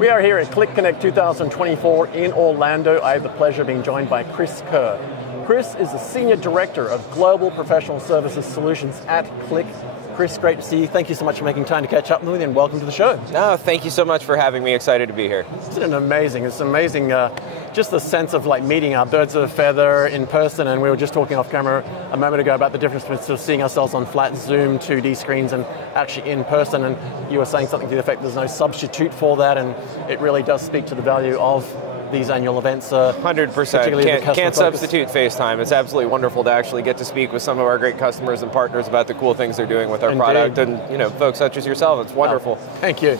We are here at Qlik Connect 2024 in Orlando. I have the pleasure of being joined by Kerr. Chris is the Senior Director of Global Professional Services Solutions at Qlik. Chris, great to see you. Thank you so much for making time to catch up with me, and welcome to the show. No, thank you so much for having me. Excited to be here. Isn't it amazing? It's amazing, just the sense of like meeting our birds of a feather in person, and we were just talking off camera a moment ago about the difference between sort of seeing ourselves on flat Zoom 2D screens and actually in person, and you were saying something to the effect there's no substitute for that, and it really does speak to the value of these annual events. 100%. Can't substitute FaceTime. It's absolutely wonderful to actually get to speak with some of our great customers and partners about the cool things they're doing with our product, and folks such as yourself. It's wonderful. Oh, thank you.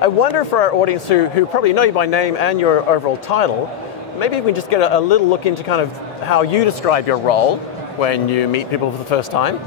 I wonder for our audience who probably know you by name and your overall title, maybe we can just get a little look into kind of how you describe your role when you meet people for the first time,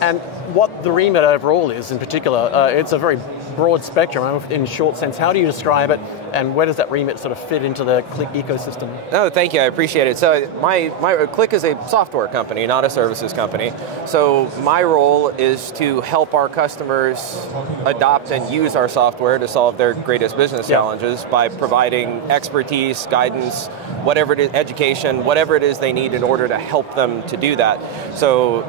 and what the remit overall is in particular. It's a very broad spectrum. In short sense, how do you describe it, and where does that remit sort of fit into the Qlik ecosystem? No, thank you, I appreciate it. So my Qlik is a software company, not a services company. So my role is to help our customers adopt and use our software to solve their greatest business challenges by providing expertise, guidance, whatever it is, education, whatever it is they need in order to help them to do that. So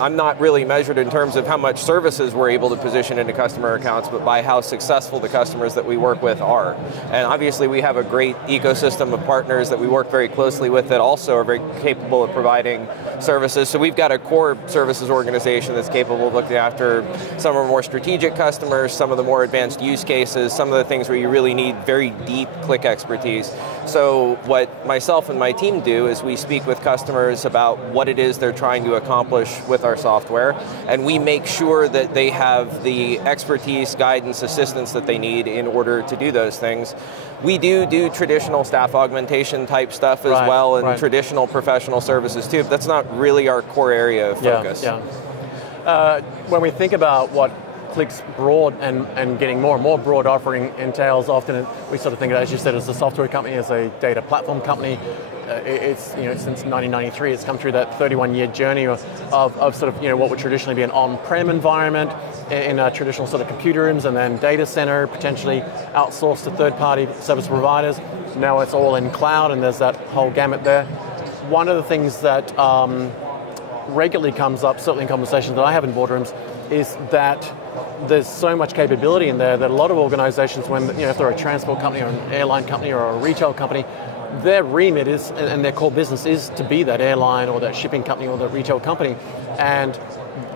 I'm not really measured in terms of how much services we're able to position into customer accounts, but by how successful the customers that we work with are. And obviously we have a great ecosystem of partners that we work very closely with that also are very capable of providing services. So we've got a core services organization that's capable of looking after some of our more strategic customers, some of the more advanced use cases, some of the things where you really need very deep Qlik expertise. So what myself and my team do is we speak with customers about what it is they're trying to accomplish with our software, and we make sure that they have the expertise, guidance, assistance that they need in order to do those things. We do traditional staff augmentation type stuff as well, and traditional professional services too, but that's not really our core area of focus. When we think about what Qlik's broad and getting more and more broad offering entails, often we sort of think of it, as you said, as a software company, as a data platform company. It's since 1993, it's come through that 31-year journey of sort of what would traditionally be an on-prem environment in traditional sort of computer rooms, and then data center, potentially outsourced to third-party service providers. Now it's all in cloud, and there's that whole gamut there. One of the things that regularly comes up, certainly in conversations that I have in boardrooms, is that there's so much capability in there that a lot of organizations, when if they're a transport company or an airline company or a retail company, their remit is, and their core business is to be that airline or that shipping company or that retail company, and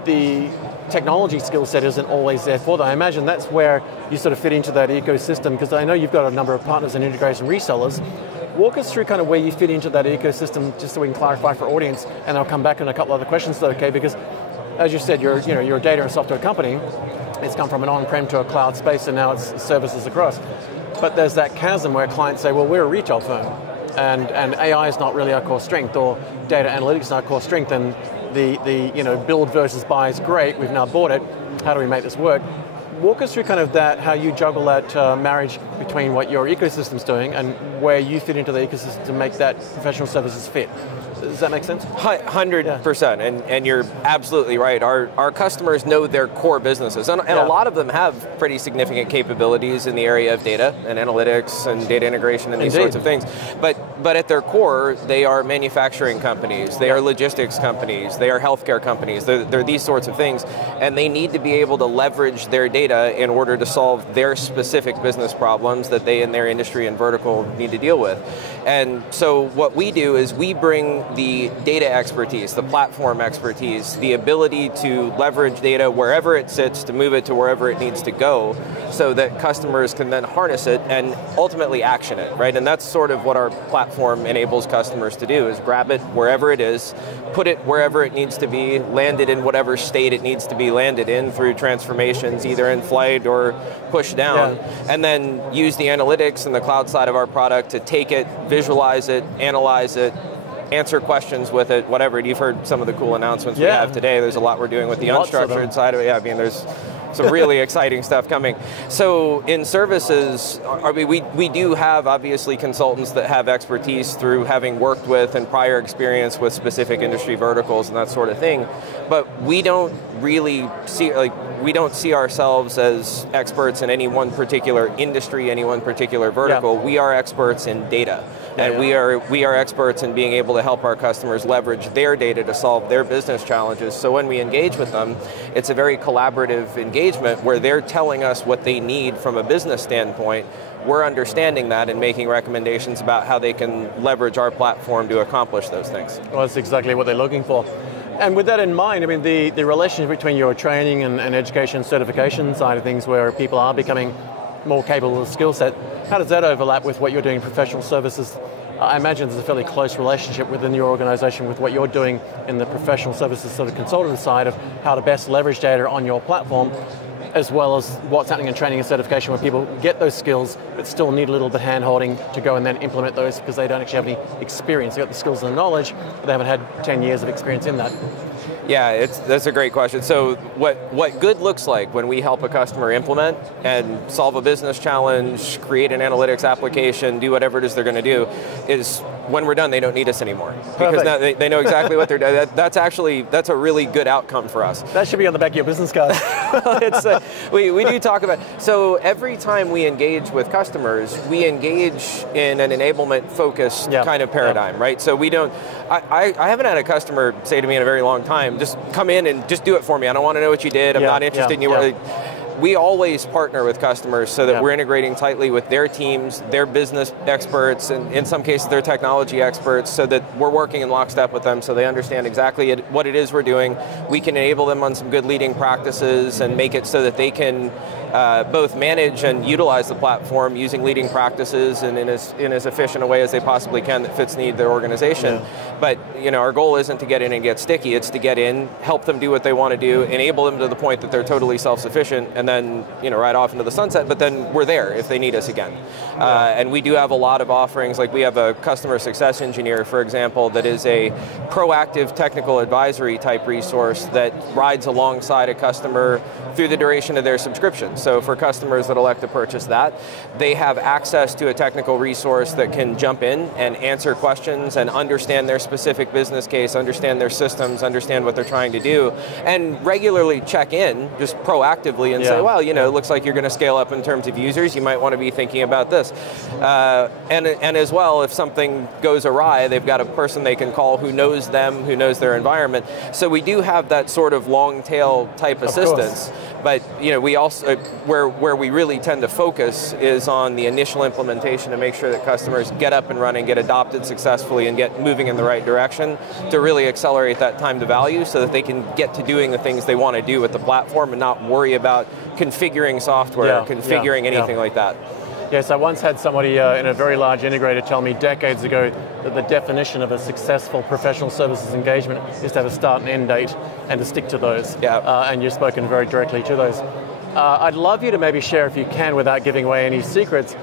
the technology skill set isn't always there for them. I imagine that's where you sort of fit into that ecosystem, because I know you've got a number of partners and integration resellers. Walk us through kind of where you fit into that ecosystem, just so we can clarify for audience, and I'll come back on a couple other questions, okay? Because as you said, you're a data and software company. It's come from an on-prem to a cloud space, and now it's services across. But there's that chasm where clients say, well, we're a retail firm, and AI is not really our core strength, or data analytics is our core strength, and the build versus buy is great, we've now bought it, how do we make this work? Walk us through kind of that, how you juggle that marriage between what your ecosystem's doing and where you fit into the ecosystem to make that professional services fit. Does that make sense? 100%, and you're absolutely right. Our customers know their core businesses, and a lot of them have pretty significant capabilities in the area of data and analytics and data integration and these sorts of things. But at their core, they are manufacturing companies, they are logistics companies, they are healthcare companies, they're these sorts of things, and they need to be able to leverage their data in order to solve their specific business problems that they in their industry and vertical need to deal with. And so what we do is we bring the data expertise, the platform expertise, the ability to leverage data wherever it sits to move it to wherever it needs to go, so that customers can then harness it and ultimately action it, right? And that's sort of what our platform enables customers to do, is grab it wherever it is, put it wherever it needs to be, land it in whatever state it needs to be landed in through transformations, either in flight or push down, and then use the analytics and the cloud side of our product to take it, visualize it, analyze it, answer questions with it, whatever. You've heard some of the cool announcements we have today. There's a lot we're doing with the unstructured side of it. Yeah, I mean, there's some really exciting stuff coming. So in services, I mean, we do have obviously consultants that have expertise through having worked with and prior experience with specific industry verticals and that sort of thing, but we don't really see, we don't see ourselves as experts in any one particular industry, any one particular vertical. Yeah. We are experts in data. And we are experts in being able to help our customers leverage their data to solve their business challenges. So when we engage with them, it's a very collaborative engagement where they're telling us what they need from a business standpoint. We're understanding that and making recommendations about how they can leverage our platform to accomplish those things. Well, that's exactly what they're looking for. And with that in mind, I mean, the relationship between your training and education certification side of things, where people are becoming more capable of skill set, how does that overlap with what you're doing in professional services? I imagine there's a fairly close relationship within your organization with what you're doing in the professional services sort of consultative side of how to best leverage data on your platform, as well as what's happening in training and certification where people get those skills but still need a little bit of hand-holding to go and then implement those because they don't actually have any experience. They've got the skills and the knowledge, but they haven't had 10 years of experience in that. Yeah, that's a great question. So what good looks like when we help a customer implement and solve a business challenge, create an analytics application, do whatever it is they're going to do, is when we're done, they don't need us anymore. Because now they know exactly what they're doing. That's a really good outcome for us. That should be on the back of your business card. We do talk about, so every time we engage with customers, we engage in an enablement focused kind of paradigm, right? So we don't, I haven't had a customer say to me in a very long time, just come in and just do it for me. I don't want to know what you did. I'm not interested in you. We always partner with customers so that we're integrating tightly with their teams, their business experts, and in some cases their technology experts, so that we're working in lockstep with them so they understand exactly what it is we're doing. We can enable them on some good leading practices and make it so that they can both manage and utilize the platform using leading practices and in as efficient a way as they possibly can that fits the need of their organization. Yeah. But our goal isn't to get in and get sticky, it's to get in, help them do what they want to do, enable them to the point that they're totally self-sufficient, and then ride off into the sunset, but then we're there if they need us again. And we do have a lot of offerings, like we have a customer success engineer, for example, that is a proactive technical advisory type resource that rides alongside a customer through the duration of their subscription. So for customers that elect to purchase that, they have access to a technical resource that can jump in and answer questions and understand their specific business case, understand their systems, understand what they're trying to do, and regularly check in, just proactively, and say, well, it looks like you're going to scale up in terms of users, you might want to be thinking about this. And as well, if something goes awry, they've got a person they can call who knows them, who knows their environment. So we do have that sort of long tail type assistance. But we also, where we really tend to focus is on the initial implementation to make sure that customers get up and running, get adopted successfully, and get moving in the right direction to really accelerate that time to value so that they can get to doing the things they want to do with the platform and not worry about configuring software, configuring anything like that. Yes, I once had somebody in a very large integrator tell me decades ago that the definition of a successful professional services engagement is to have a start and end date and to stick to those. And you've spoken very directly to those. I'd love you to maybe share, if you can, without giving away any secrets,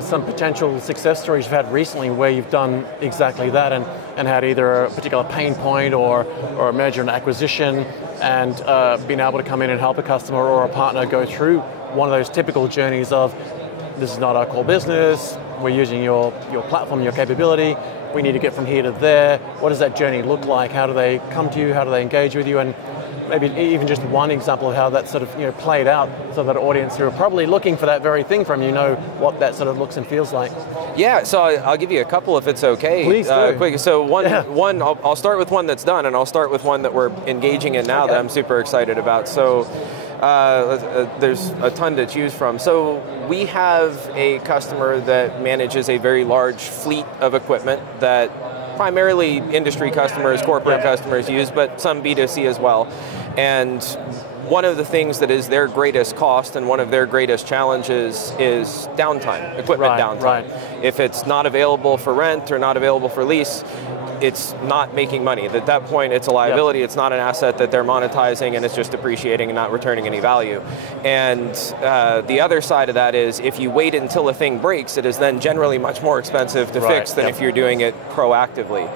some potential success stories you've had recently where you've done exactly that and had either a particular pain point or a merger and acquisition and been able to come in and help a customer or a partner go through one of those typical journeys of, this is not our core business, we're using your platform, your capability, we need to get from here to there. What does that journey look like? How do they come to you? How do they engage with you? And maybe even just one example of how that sort of played out so that audience who are probably looking for that very thing from you know what that sort of looks and feels like. Yeah, so I'll give you a couple if it's okay. Please do. Quick. So one I'll start with one that's done, and I'll start with one that we're engaging in now that I'm super excited about. So there's a ton to choose from. So we have a customer that manages a very large fleet of equipment that primarily industry customers, corporate customers use, but some B2C as well. And one of the things that is their greatest cost and one of their greatest challenges is downtime, equipment downtime. If it's not available for rent or not available for lease, it's not making money. At that point, it's a liability. It's not an asset that they're monetizing, and it's just depreciating and not returning any value. And the other side of that is, if you wait until a thing breaks, it is then generally much more expensive to fix than if you're doing it proactively.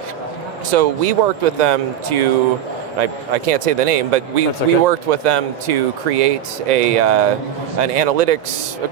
So we worked with them to I can't say the name, but we worked with them to create a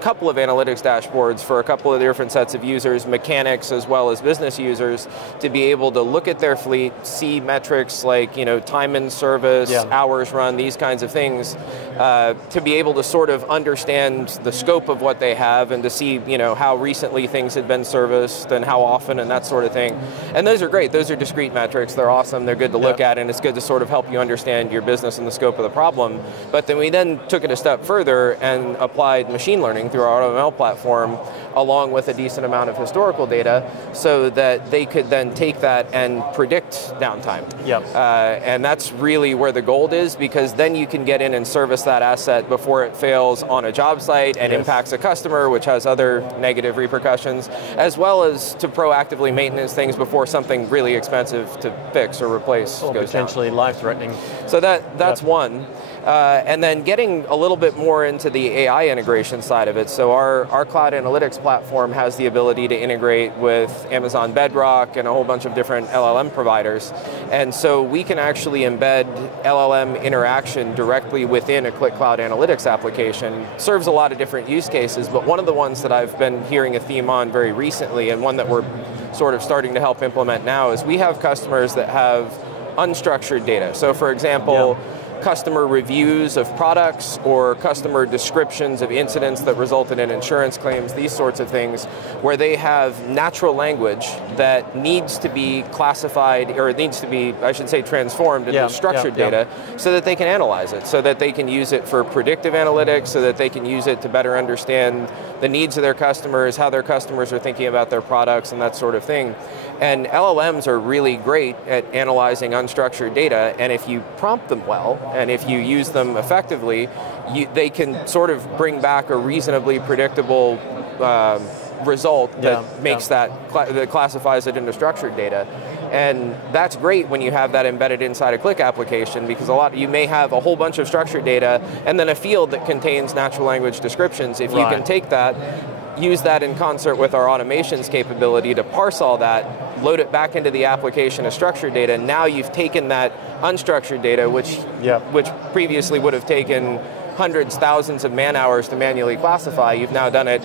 couple of analytics dashboards for a couple of different sets of users, mechanics as well as business users, to be able to look at their fleet, see metrics like time in service, hours run, these kinds of things, to be able to sort of understand the scope of what they have and to see how recently things had been serviced and how often and that sort of thing. And those are great. Those are discrete metrics. They're awesome. They're good to look at, and it's good to sort of help you understand your business and the scope of the problem. But then we then took it a step further and applied machine learning through our AutoML platform along with a decent amount of historical data so that they could then take that and predict downtime. And that's really where the gold is, because then you can get in and service that asset before it fails on a job site and impacts a customer, which has other negative repercussions, as well as to proactively maintenance things before something really expensive to fix or replace goes potentially down. Life-threatening. So that's one. And then getting a little bit more into the AI integration side of it. So our cloud analytics platform has the ability to integrate with Amazon Bedrock and a whole bunch of different LLM providers. And so we can actually embed LLM interaction directly within a Qlik Cloud Analytics application. Serves a lot of different use cases, but one of the ones that I've been hearing a theme on very recently, and one that we're sort of starting to help implement now, is we have customers that have unstructured data. So for example, customer reviews of products or customer descriptions of incidents that resulted in insurance claims, these sorts of things, where they have natural language that needs to be classified, or it needs to be, I should say, transformed into structured data so that they can analyze it, so that they can use it for predictive analytics, so that they can use it to better understand the needs of their customers, how their customers are thinking about their products, and that sort of thing. And LLMs are really great at analyzing unstructured data, and if you prompt them well, and if you use them effectively, they can sort of bring back a reasonably predictable result that makes that classifies it into structured data. And that's great when you have that embedded inside a Qlik application, because you may have a whole bunch of structured data and then a field that contains natural language descriptions. If you can take that, use that in concert with our automations capability to parse all that, load it back into the application as structured data. Now you've taken that unstructured data, which previously would have taken hundreds, thousands of man hours to manually classify. You've now done it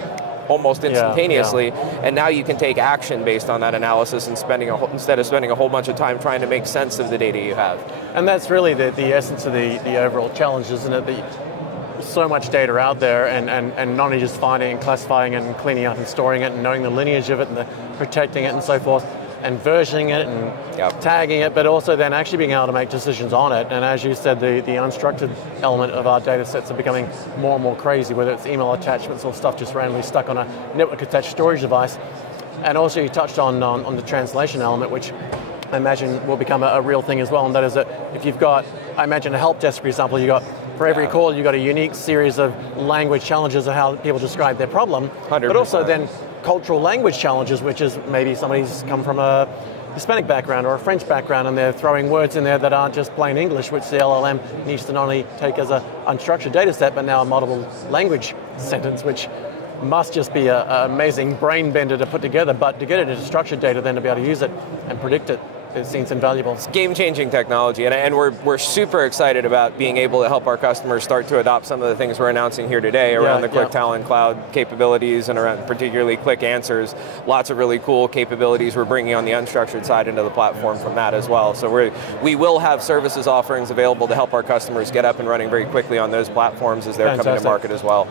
almost instantaneously, and now you can take action based on that analysis and instead of spending a whole bunch of time trying to make sense of the data you have. And that's really the essence of the overall challenge, isn't it? So much data out there, and not only just finding and classifying it and cleaning up and storing it and knowing the lineage of it and protecting it and so forth, and versioning it and tagging it, but also then actually being able to make decisions on it. And as you said, the unstructured element of our data sets are becoming more and more crazy, whether it's email attachments or stuff just randomly stuck on a network attached storage device. And also you touched on the translation element, which I imagine will become a real thing as well, and that is that if you've got, I imagine a help desk, for example, for every call, you've got a unique series of language challenges of how people describe their problem, 100%. But also then cultural language challenges, which is maybe somebody's come from a Hispanic background or a French background and they're throwing words in there that aren't just plain English, which the LLM needs to not only take as an unstructured data set, but now a multiple language sentence, which must just be an amazing brain bender to put together, but to get it into structured data, then to be able to use it and predict it, it seems invaluable. It's game-changing technology, and we're super excited about being able to help our customers start to adopt some of the things we're announcing here today around the Qlik Talend Cloud capabilities and around particularly Qlik Answers. Lots of really cool capabilities we're bringing on the unstructured side into the platform from that as well. So we will have services offerings available to help our customers get up and running very quickly on those platforms as they're coming to market as well.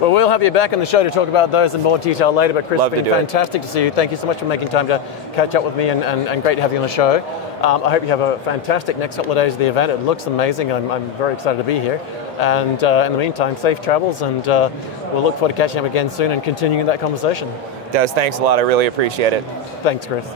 Well, we'll have you back on the show to talk about those in more detail later, but Chris, it's been fantastic to see you. Thank you so much for making time to catch up with me, and great to have you on the show. I hope you have a fantastic next couple of days of the event. It looks amazing. I'm very excited to be here. And in the meantime, safe travels, and we'll look forward to catching up again soon and continuing that conversation. Des, thanks a lot. I really appreciate it. Thanks, Chris.